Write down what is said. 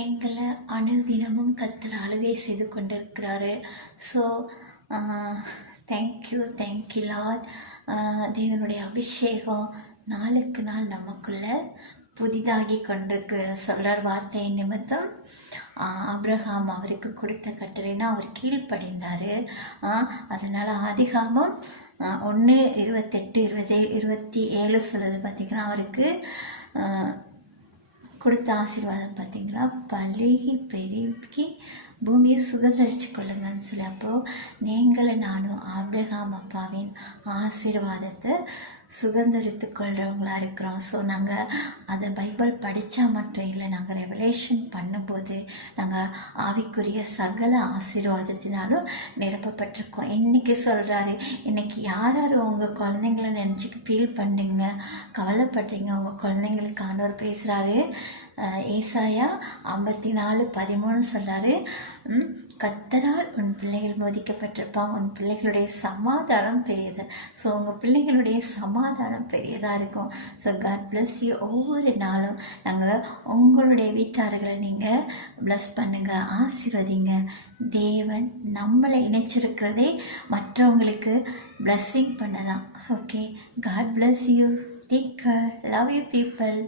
எங்களை அனுதினமும் கர்த்தர் ஆளுகை செய்து கொண்டிருக்கிறாரு. So thank you Lord. தேவனுடைய அபிஷேகம் நாளுக்கு நாள் நமக்குள்ள புதிதாகி கொண்டிருக்கிற சொல்கிறார். வார்த்தை நிமித்தம் ஆபிரகாம் அவருக்கு கொடுத்த கட்டளைனா அவர் கீழ்ப்படிந்தார். அதனால் ஆதிகாமம் 1:28-27 சொல்லுது பார்த்திங்கன்னா, அவருக்கு கொடுத்த ஆசீர்வாதம் பார்த்திங்களா, பழுகி பெருக்கி பூமியை சுதந்திரிச்சு கொள்ளுங்கன்னு சொல்லி. அப்போது நீங்களும் நானும் ஆபிரகாம் அப்பாவின் ஆசீர்வாதத்தை சுதந்திரித்து கொள்கிறவங்களா இருக்கிறோம். ஸோ நாங்கள் அதை பைபிள் படித்தா மட்டும் இல்லை, நாங்கள் ரெவலேஷன் பண்ணும்போது நாங்கள் ஆவிக்குரிய சகல ஆசீர்வாதத்தினாலும் நிரப்பப்பட்டிருக்கோம். இன்றைக்கி சொல்கிறாரு, இன்றைக்கி யார் யார் உங்கள் குழந்தைங்கள நினச்சிக்கு ஃபீல் பண்ணுங்க, கவலைப்படுறீங்க, உங்கள் குழந்தைங்களுக்கு ஆண்டவர் பேசுகிறாரு. ஏசாயா 54:13 சொல்கிறாரு, கர்த்தரால் உன் பிள்ளைகள் மோதிக்கப்பட்டிருப்பாங்க, உன் பிள்ளைகளுடைய சமாதானம் பெரியது. ஸோ உங்கள் பிள்ளைகளுடைய சமாதானம் பெரியதாக இருக்கும். So God bless you. ஒவ்வொரு நாளும் நாங்கள் உங்களுடைய வீட்டார்களை நீங்கள் பிளஸ் பண்ணுங்கள், ஆசீர்வதிங்க. தேவன் நம்மளை இணைச்சிருக்கிறதே மற்றவங்களுக்கு பிளஸ்ஸிங் பண்ணதான். Okay, God bless you. Take care. Love you people.